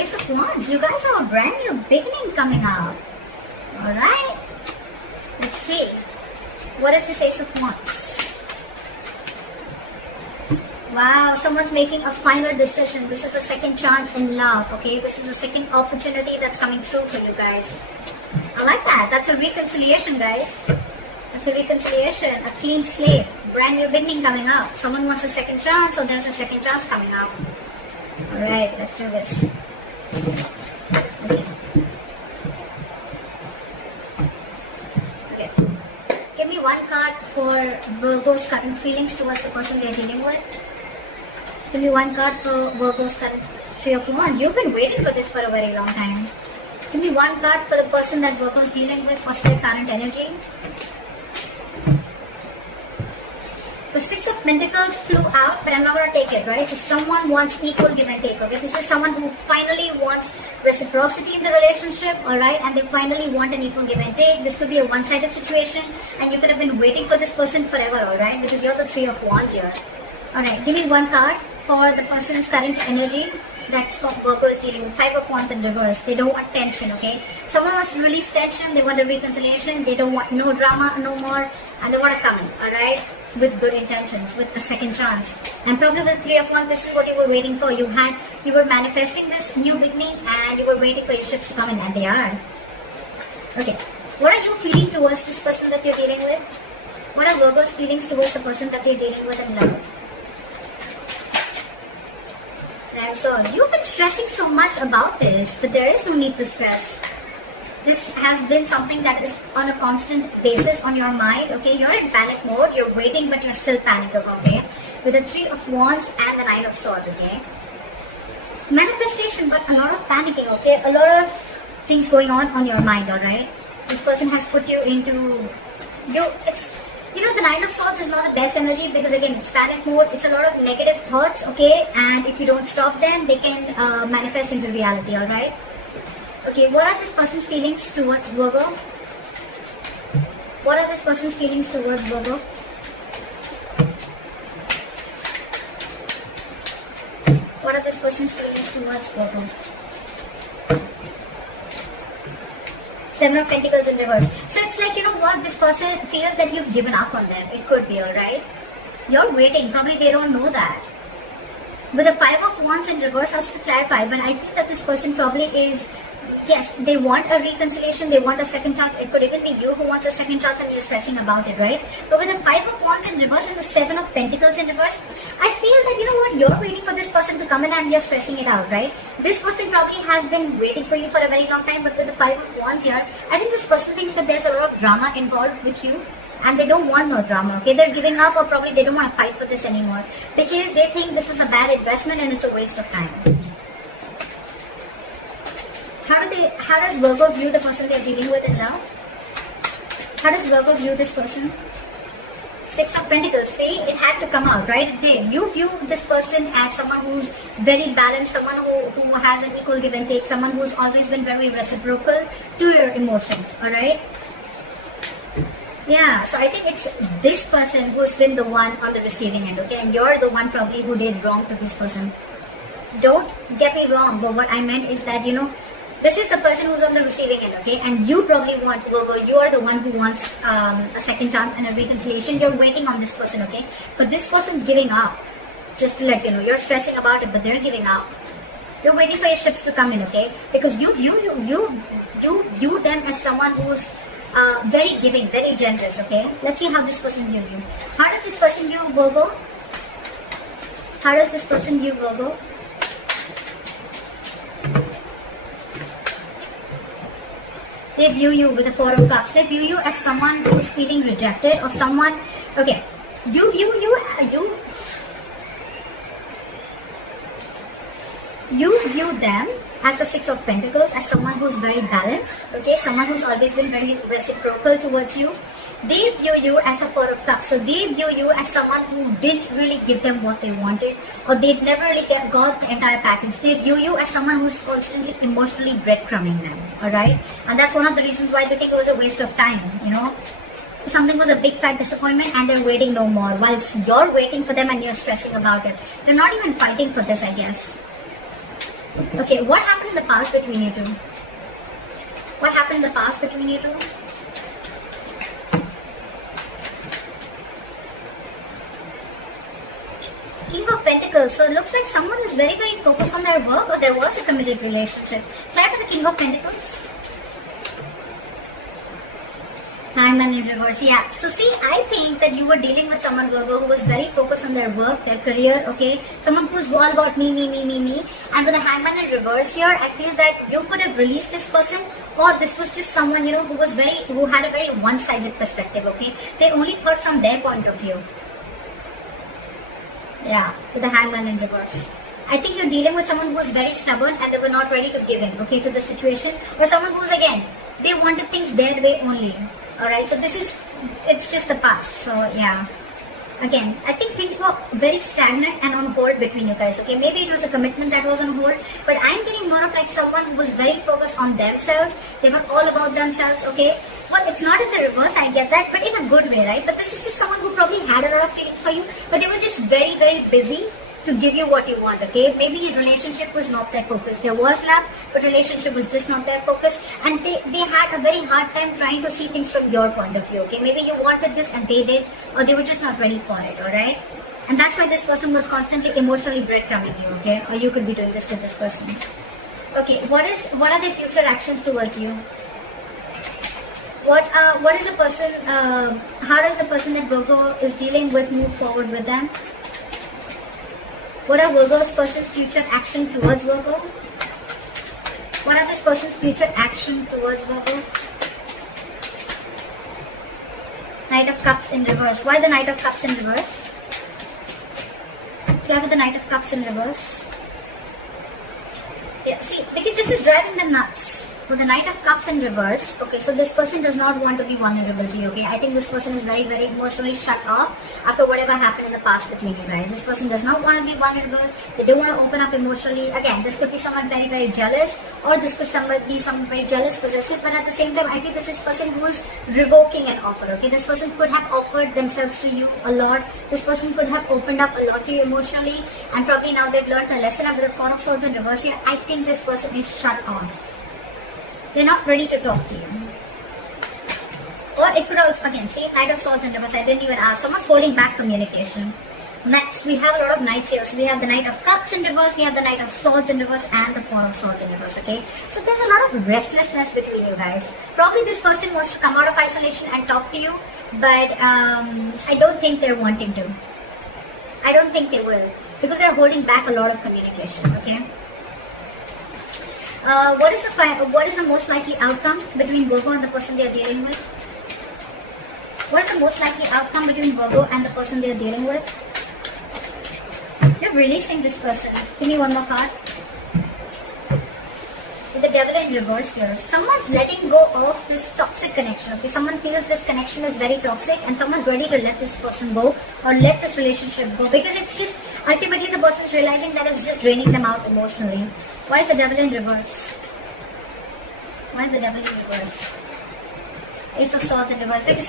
Ace of Wands. You guys have a brand new beginning coming out. Alright. Let's see. What is this Ace of Wands? Wow, someone's making a final decision. This is a second chance in love, okay? This is a second opportunity that's coming through for you guys. I like that. That's a reconciliation, guys. That's a reconciliation. A clean slate. Brand new beginning coming up. Someone wants a second chance, or there's a second chance coming out. Alright, let's do this. Okay. Okay. Give me one card for Virgo's current feelings towards the person they're dealing with. Give me one card for Virgo's current Three of Wands. You've been waiting for this for a very long time. Give me one card for the person that Virgo's dealing with. What's their current energy? The Six of Pentacles flew out, but I'm not going to take it, right? So someone wants equal give and take, okay? This is someone who finally wants reciprocity in the relationship, alright? And they finally want an equal give and take. This could be a one-sided situation, and you could have been waiting for this person forever, alright? Because you're the Three of Wands here. Alright, give me one card for the person's current energy. That's what Virgo is dealing with. Five of Wands in reverse. They don't want tension, okay? Someone wants to release tension. They want a reconciliation. They don't want no drama, no more. And they want to come in, alright? With good intentions, with a second chance. And probably with Three of Wands, this is what you were waiting for. You were manifesting this new beginning, and you were waiting for your ships to come in, and they are. Okay. What are you feeling towards this person that you're dealing with? What are Virgo's feelings towards the person that they're dealing with in love? And so, you've been stressing so much about this, but there is no need to stress. This has been something that is on a constant basis on your mind, okay? You're in panic mode, you're waiting, but you're still panicking, okay? With the Three of Wands and the Nine of Swords, okay? Manifestation, but a lot of panicking, okay? A lot of things going on your mind, alright? This person has put you into... the Nine of Swords is not the best energy because, again, it's panic mode. It's a lot of negative thoughts, okay? And if you don't stop them, they can manifest into reality, alright? Okay, what are this person's feelings towards Virgo? What are this person's feelings towards Virgo? What are this person's feelings towards Virgo? Seven of Pentacles in reverse. So it's like, you know what, this person feels that you've given up on them. It could be, alright? You're waiting. Probably they don't know that. With the Five of Wands in reverse, I'll still clarify, but I feel that this person probably is... Yes, they want a reconciliation, they want a second chance. It could even be you who wants a second chance and you're stressing about it, right? But with the Five of Wands in reverse and the Seven of Pentacles in reverse, I feel that, you know what, you're waiting for this person to come in and you're stressing it out, right? This person probably has been waiting for you for a very long time, but with the Five of Wands here, I think this person thinks that there's a lot of drama involved with you. And they don't want no drama, okay? They're giving up, or probably they don't want to fight for this anymore. Because they think this is a bad investment and it's a waste of time. How does Virgo view the person they're dealing with in love? How does Virgo view this person? Six of Pentacles. See, it had to come out, right? It did. You view this person as someone who's very balanced, someone who has an equal give and take, someone who's always been very reciprocal to your emotions, alright? Yeah, so I think it's this person who's been the one on the receiving end, okay? And you're the one probably who did wrong to this person. Don't get me wrong, but what I meant is that, you know, this is the person who's on the receiving end, okay? And you probably want, Virgo, you are the one who wants a second chance and a reconciliation. You're waiting on this person, okay? But this person's giving up. Just to let you know, you're stressing about it, but they're giving up. You're waiting for your ships to come in, okay? Because you view them as someone who's very giving, very generous, okay? Let's see how this person views you. How does this person view Virgo? How does this person view Virgo? They view you with the Four of Cups. They view you as someone who's feeling rejected or someone... Okay, you view them as the Six of Pentacles, as someone who's very balanced, okay? Someone who's always been very reciprocal towards you. They view you as a Four of Cups. So they view you as someone who didn't really give them what they wanted, or they'd never really got the entire package. They view you as someone who's constantly emotionally breadcrumbing them, alright? And that's one of the reasons why they think it was a waste of time, you know? Something was a big fat disappointment and they're waiting no more, whilst you're waiting for them and you're stressing about it. They're not even fighting for this, I guess. Okay, what happened in the past between you two? What happened in the past between you two? King of Pentacles. So it looks like someone is very, very focused on their work, or there was a committed relationship. Try for the King of Pentacles. Hangman in reverse. Yeah. So see, I think that you were dealing with someone, Virgo, who was very focused on their work, their career, okay? Someone who's all about me. And with the Hangman in reverse here, I feel that you could have released this person, or this was just someone, you know, who had a very one-sided perspective, okay? They only thought from their point of view. Yeah, with the Hangman in reverse. I think you're dealing with someone who was very stubborn and they were not ready to give in, okay, to the situation. Or someone who's, again, they wanted things their way only. Alright, so it's just the past. So, yeah. Again, I think things were very stagnant and on hold between you guys, okay? Maybe it was a commitment that was on hold, but I'm getting more of like someone who was very focused on themselves. They were all about themselves, okay? Well, it's not in the reverse, I get that, but in a good way, right? But this is just someone who probably had a lot of feelings for you, but they were just very, very busy to give you what you want, okay? Maybe your relationship was not their focus. There was love, but relationship was just not their focus, and they had a very hard time trying to see things from your point of view, okay? Maybe you wanted this and they did, or they were just not ready for it, alright? And that's why this person was constantly emotionally breadcrumbing you, okay? Or you could be doing this to this person. Okay, what are their future actions towards you? What is the person, how does the person that Virgo is dealing with move forward with them? What are Virgo's person's future action towards Virgo? What are this person's future action towards Virgo? Knight of Cups in reverse. Why the Knight of Cups in reverse? Why with the Knight of Cups in reverse? Yeah, see, because this is driving them nuts. With the Knight of Cups in reverse, okay, so this person does not want to be vulnerable to you, okay? I think this person is very, very emotionally shut off after whatever happened in the past between you guys. This person does not want to be vulnerable. They don't want to open up emotionally. Again, this could be someone very, very jealous, or this could be someone very jealous, possessive, but at the same time, I think this is person who is revoking an offer, okay? This person could have offered themselves to you a lot. This person could have opened up a lot to you emotionally, and probably now they've learned a lesson. With the Four of Swords in reverse here, I think this person is shut off. They're not ready to talk to you. Or it could also, again, see, Knight of Swords in reverse, I didn't even ask. Someone's holding back communication. Next, we have a lot of Knights here. So we have the Knight of Cups in reverse, we have the Knight of Swords in reverse, and the Four of Swords in reverse, okay? So there's a lot of restlessness between you guys. Probably this person wants to come out of isolation and talk to you, but I don't think they're wanting to. I don't think they will, because they're holding back a lot of communication, okay? What is the most likely outcome between Virgo and the person they are dealing with? What is the most likely outcome between Virgo and the person they are dealing with? You're releasing this person. Give me one more card. With the Devil in reverse here. Someone's letting go of this toxic connection. Okay, someone feels this connection is very toxic and someone's ready to let this person go or let this relationship go, because it's just ultimately the person's realizing that it's just draining them out emotionally. Why is the Devil in reverse? Why is the Devil in reverse? Ace of Swords in reverse. Because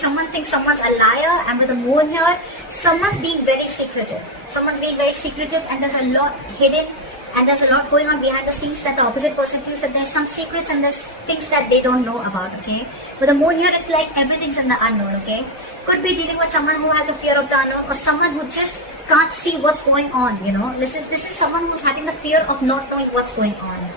someone thinks someone's a liar, and with the Moon here, someone's being very secretive. Someone's being very secretive, and there's a lot hidden, and there's a lot going on behind the scenes that the opposite person feels that there's some secrets and there's things that they don't know about, okay? With the Moon here, it's like everything's in the unknown, okay? Could be dealing with someone who has a fear of the unknown, or someone who just can't see what's going on, you know? This is someone who's having the fear of not knowing what's going on,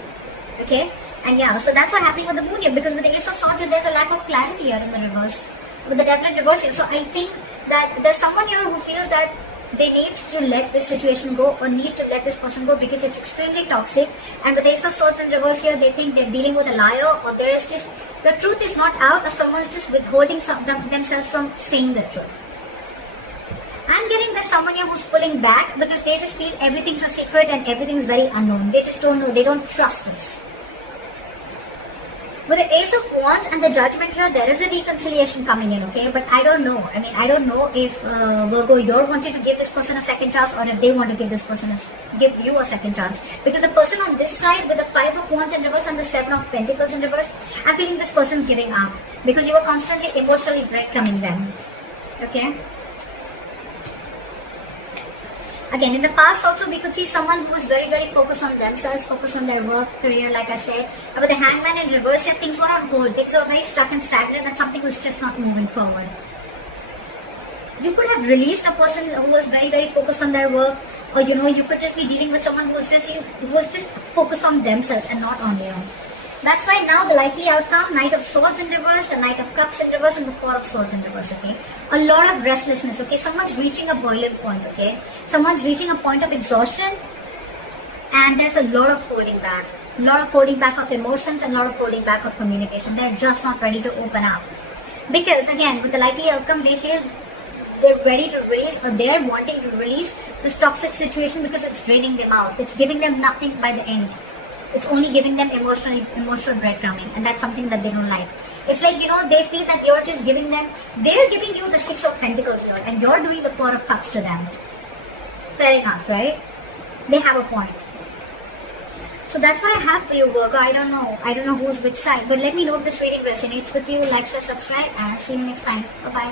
okay? And yeah, so that's what's happening with the Moon here, because with the Ace of Swords there's a lack of clarity here in the reverse. With the Devil in reverse here, so I think that there's someone here who feels that they need to let this situation go, or need to let this person go, because it's extremely toxic. And with the Ace of Swords in reverse here, they think they're dealing with a liar, or there is just, the truth is not out, or someone's just withholding themselves from saying the truth. I'm getting there's someone here who's pulling back because they just feel everything's a secret and everything's very unknown. They just don't know, they don't trust this. With the Ace of Wands and the Judgment here, there is a reconciliation coming in, okay? But I don't know. I mean, I don't know if Virgo, you're wanting to give this person a second chance, or if they want to give you a second chance. Because the person on this side with the Five of Wands in reverse and the Seven of Pentacles in reverse, I'm feeling this person's giving up because you were constantly emotionally breadcrumbing them, okay? Again, in the past also we could see someone who was very, very focused on themselves, focused on their work, career, like I said. But with the Hangman in reverse here, things were on hold. Things were very stuck and stagnant and something was just not moving forward. You could have released a person who was very, very focused on their work, or you could just be dealing with someone who was just focused on themselves and not on you. That's why now the likely outcome, Knight of Swords in reverse, the Knight of Cups in reverse, and the Four of Swords in reverse, okay? A lot of restlessness, okay? Someone's reaching a boiling point, okay? Someone's reaching a point of exhaustion, and there's a lot of holding back. A lot of holding back of emotions and a lot of holding back of communication. They're just not ready to open up. Because, again, with the likely outcome, they feel they're ready to release, or they're wanting to release this toxic situation because it's draining them out. It's giving them nothing by the end. It's only giving them emotional breadcrumbing, and that's something that they don't like. It's like, they feel that you're just giving them, they're giving you the Six of Pentacles here, and you're doing the Four of Cups to them. Fair enough, right? They have a point. So that's what I have for you, Virgo. I don't know who's which side, but let me know if this reading resonates with you. Like, share, subscribe, and see you next time. Bye-bye.